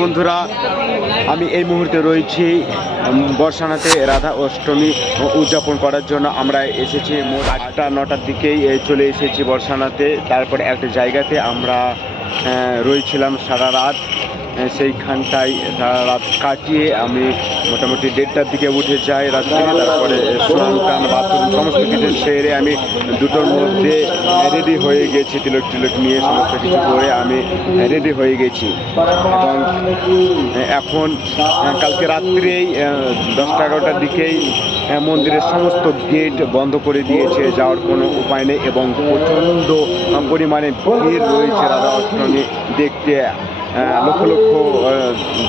বন্ধুরা, আমি এই মুহূর্তে রয়েছি বর্ষানাতে রাধা অষ্টমী উদযাপন করার জন্য আমরা এসেছি। মোট আটটা, নটার দিকেই চলে এসেছি বর্ষানাতে। তারপরে একটা জায়গাতে আমরা রয়েছিলাম সারা রাত। সেইখানটায় রাত কাটিয়ে আমি মোটামুটি দেড়টার দিকে উঠে যাই রাত্রে তারপরে স্নান টান বাথরুম, সমস্ত কিছু সেরে আমি দুটোর মধ্যে রেডি হয়ে গেছি, তিলক টিলক নিয়ে সমস্ত কিছু করে আমি রেডি হয়ে গেছি। এবং এখন কালকে রাত্রেই দশটা এগারোটার দিকেই মন্দিরের সমস্ত গেট বন্ধ করে দিয়েছে, যাওয়ার কোনো উপায় নেই এবং প্রচণ্ড পরিমাণে ভিড় রয়েছে রাধা অষ্টমী দেখতে। লক্ষ লক্ষ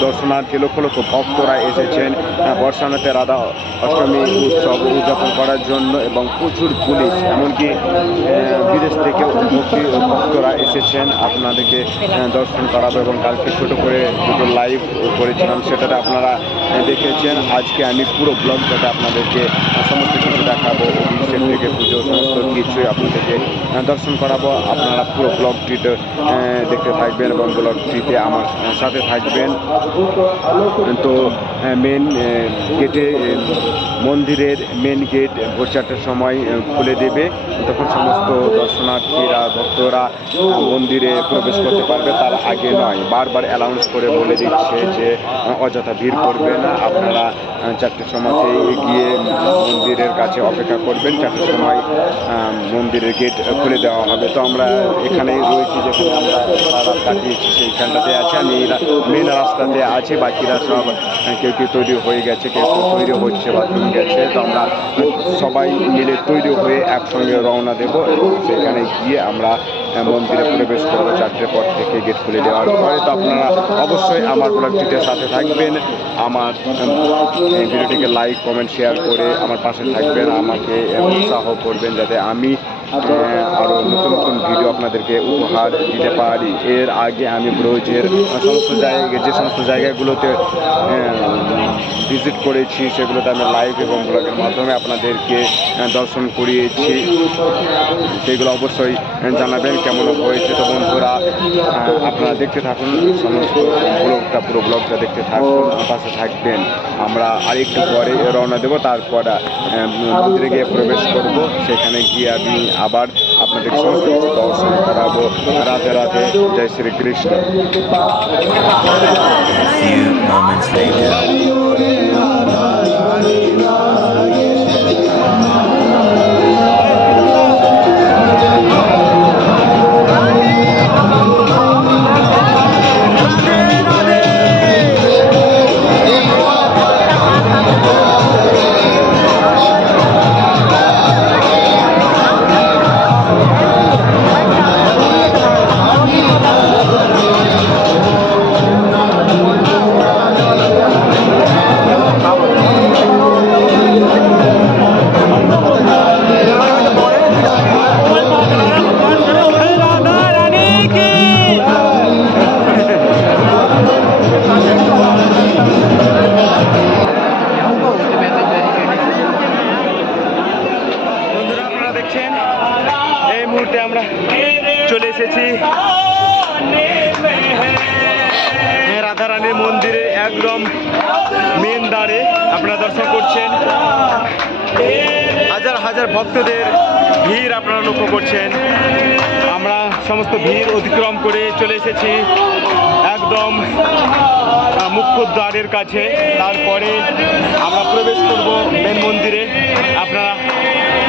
দর্শনার্থী, লক্ষ লক্ষ ভক্তরা এসেছেন। বর্ষানাতে রাধা অষ্টমী উৎসব উদযাপন করার জন্য এবং প্রচুর পুলিশ, এমনকি বিদেশ থেকে ভক্তি ভক্তরা এসেছেন। আপনাদেরকে দর্শন করাবো এবং কালকে ছোট করে দুটো লাইভ করেছিলাম, সেটাতে আপনারা দেখেছেন। আজকে আমি পুরো ব্লগটাতে আপনাদেরকে সমস্ত কিছু দেখাবো অভিষেক থেকে পুজো, সমস্ত কিছুই আপনাদেরকে দর্শন করাবো। আপনারা পুরো ব্লগটিতে দেখতে থাকবেন এবং ব্লগটিতে আমার সাথে থাকবেন। তো মেন গেটে মন্দিরের মেন গেট ভোর চারটার সময় খুলে দেবে। তখন সমস্ত দর্শনার্থীরা, ভক্তরা মন্দিরে প্রবেশ করতে পারবে। তার আগে নয়, বারবার অ্যালাউন্স করে বলে দিচ্ছে যে অযথা ভিড় করবেন আপনারা চারটের সময়তেই গিয়ে মন্দিরের কাছে অপেক্ষা করবেন। চারটের সময় মন্দিরের গেট খুলে দেওয়া হবে। তো আমরা এখানেই রয়েছি যেখানে আমরা সারা রাত সেইখানটাতে আছে আমি মেন রাস্তাতে আছি, বাকিরা সব কেউ কেউ তৈরি হয়ে গেছে, কেউ কেউ তৈরি হচ্ছে, বাথরুম গেছে, তো আমরা সবাই মিলে তৈরি হয়ে একসঙ্গে রওনা দেব সেখানে গিয়ে আমরা মন্দিরে প্রবেশ করব, চারটের পর থেকে গেট খুলে দেওয়ার পরে। তো আপনারা অবশ্যই আমার ব্লগটিতে সাথে থাকবেন, আমার ভিডিওটিকে লাইক কমেন্ট শেয়ার করে আমার পাশে থাকবেন, আমাকে উৎসাহ করবেন যাতে আমি আরও নতুন নতুন ভিডিও আপনাদেরকে উপহার দিতে পারি। এর আগে আমি ব্রোজের সমস্ত জায়গায়, যে সমস্ত জায়গাগুলোতে ভিজিট করেছি, সেগুলোতে আমি লাইভ এবং ব্লগের মাধ্যমে আপনাদেরকে দর্শন করিয়েছি। সেগুলো অবশ্যই জানাবেন কেমন হয়েছে তো বন্ধুরা। আপনারা দেখতে থাকুন, সমস্ত ব্লগটা পুরো ব্লগটা দেখতে থাকুন পাশে থাকবেন। আমরা আরেকটু পরে রওনা দেবো, তারপর মন্দিরে গিয়ে প্রবেশ করব। সেখানে গিয়ে আমি আবার আপনাদের সমস্ত কিছু দর্শন করাবো রাধে রাধে জয় শ্রীকৃষ্ণ চলে এসেছি। হ্যাঁ, রাধারানীর মন্দিরে একদম মেন দ্বারে আপনারা দর্শন করছেন। হাজার হাজার ভক্তদের ভিড় আপনারা লক্ষ্য করছেন। আমরা সমস্ত ভিড় অতিক্রম করে চলে এসেছি একদম মুখ্য দ্বারের কাছে। তারপরে আমরা প্রবেশ করব মেন মন্দিরে। আপনারা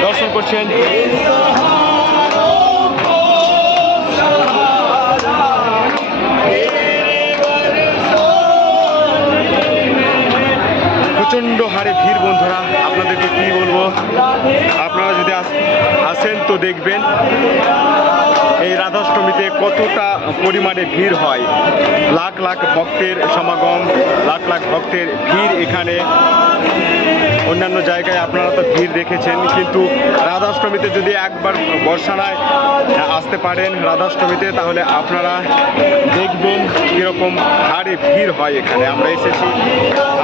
দর্শন করছেন। প্রচণ্ড হারে ভিড় বন্ধুরা, আপনাদেরকে কি বলব? আপনারা যদি আস- আসেন তো দেখবেন, এই রাধাষ্টমীতে কতটা পরিমাণে ভিড় হয়। লাখ লাখ ভক্তের সমাগম, লাখ লাখ ভক্তের ভিড় এখানে। অন্যান্য জায়গায় আপনারা তো ভিড় দেখেছেন, কিন্তু রাধাষ্টমীতে যদি একবার বর্ষানায় আসতে পারেন রাধাষ্টমীতে, তাহলে আপনারা দেখবেন কীরকম হারে ভিড় হয় এখানে। আমরা এসেছি,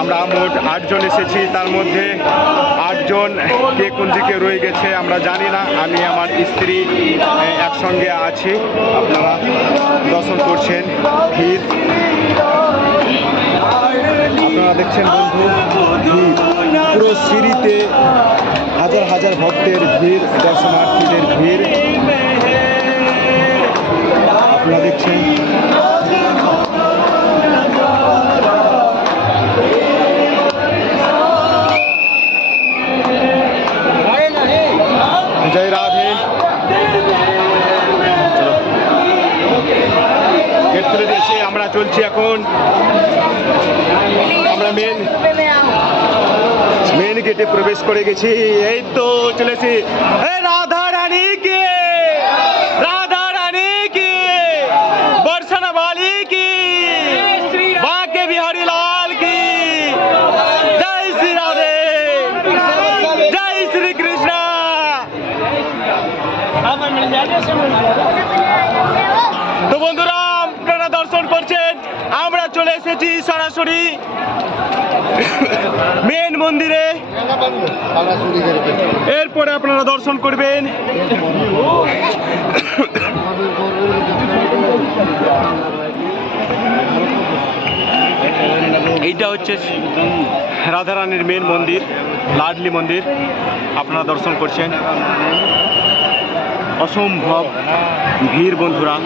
আমরা মোট আটজন এসেছি, তার মধ্যে আটজন কে কোন দিকে রয়ে গেছে আমরা জানি না। আমি, আমার স্ত্রী একসঙ্গে আছি। আপনারা দর্শন করছেন ভিড়। আপনারা দেখছেন বন্ধু পুরো সিঁড়িতে হাজার হাজার ভক্তের ভিড় দর্শনার্থীদের ভিড়। আপনারা দেখছেন প্রবেশ করে গেছি। এই তো চলেছি রাধা রানী কে রাধা রানী কি বর্ষনা বালি কি বাকে বিহারি লাল কি জয় শ্রী রাধে জয় শ্রী কৃষ্ণ তো বন্ধুরা আপনারা দর্শন করছেন আমরা চলে এসেছি সরাসরি মেন মন্দিরে। এরপরে আপনারা দর্শন করবেন। এইটা হচ্ছে রাধারানীর মেন মন্দির, লাডলি মন্দির। আপনারা দর্শন করছেন। অসম্ভব ভিড় বন্ধুরা।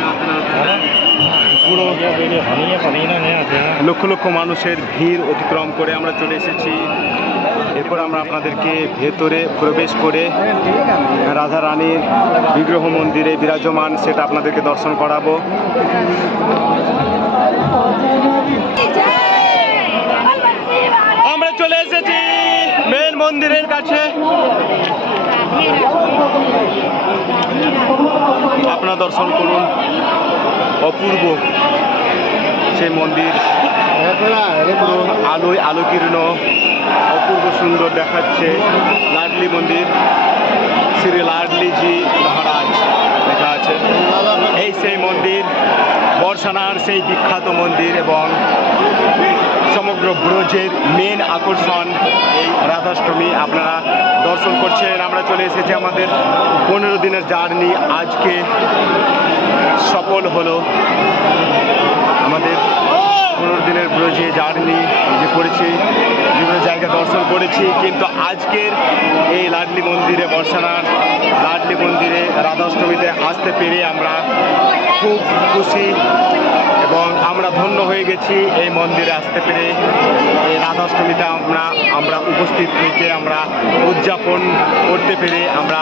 লক্ষ লক্ষ মানুষের ভিড় অতিক্রম করে আমরা চলে এসেছি। এরপর আমরা আপনাদেরকে ভেতরে প্রবেশ করে রাধা রানীর বিগ্রহ মন্দিরে বিরাজমান সেটা আপনাদেরকে দর্শন করাবো। আমরা চলে এসেছি মেন মন্দিরের কাছে। আপনারা দর্শন করুন। অপূর্ব সেই মন্দির। আলোয় আলোকীর্ণ, অপূর্ব সুন্দর দেখাচ্ছে লাডলি মন্দির। শ্রী লাডলিজি মহারাজ লেখা আছে। বর্ষানার সেই বিখ্যাত মন্দির এবং সমগ্র ব্রজের মেন আকর্ষণ এই রাধাষ্টমী। আপনারা দর্শন করছেন, আমরা চলে এসেছি আমাদের পনেরো দিনের জার্নি। আজকে সফল হলো আমাদের পনেরো দিনের ব্রজে জার্নি। যে করেছি, বিভিন্ন জায়গা দর্শন করেছি, কিন্তু আজকের এই লাডলি মন্দিরে বর্ষানার, লাডলি মন্দিরে রাধাষ্টমীতে আসতে পেরে আমরা খুব খুশি এবং আমরা ধন্য হয়ে গেছি এই মন্দিরে আসতে পেরে। এই রাধাষ্টমীতে আমরা আমরা উপস্থিত থেকে আমরা উদযাপন করতে পেরে আমরা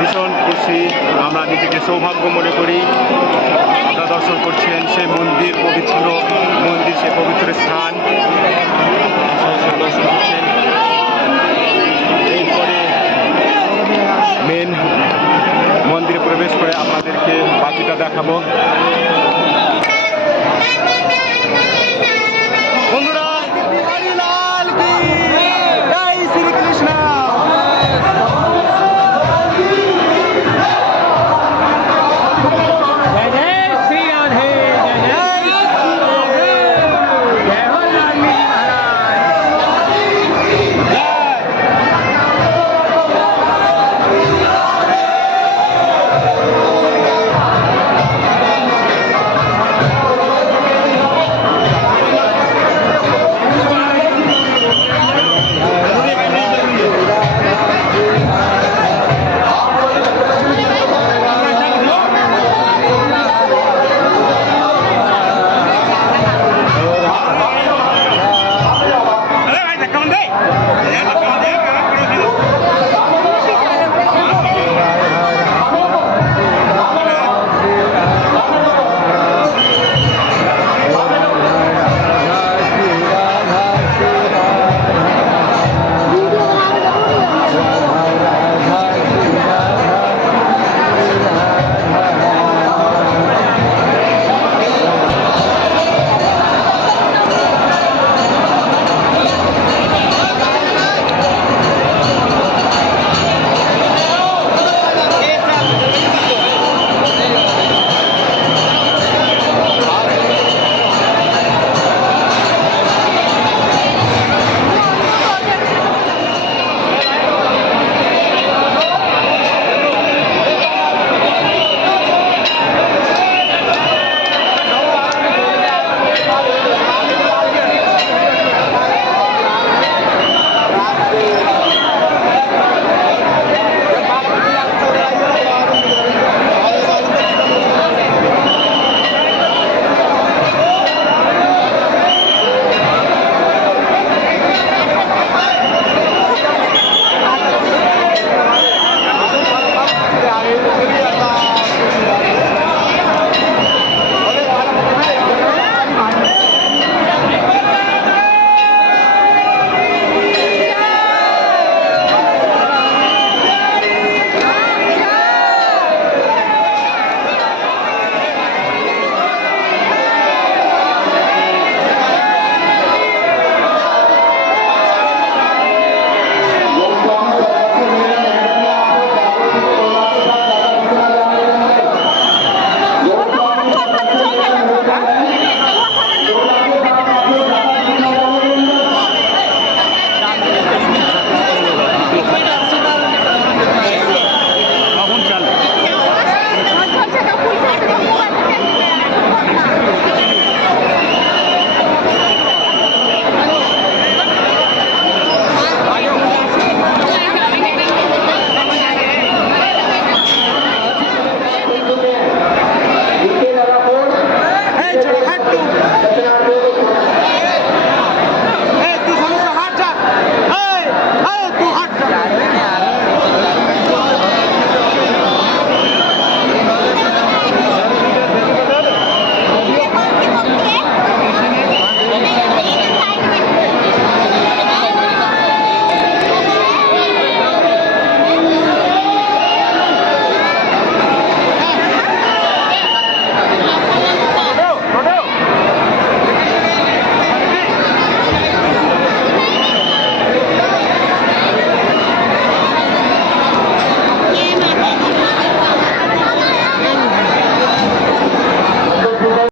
ভীষণ খুশি। আমরা নিজেকে সৌভাগ্য মনে করি। আপনারা দর্শন করছেন সেই মন্দির, পবিত্র মন্দির সে পবিত্র স্থান। মেন মন্দিরে প্রবেশ করে আপনাদেরকে acabou.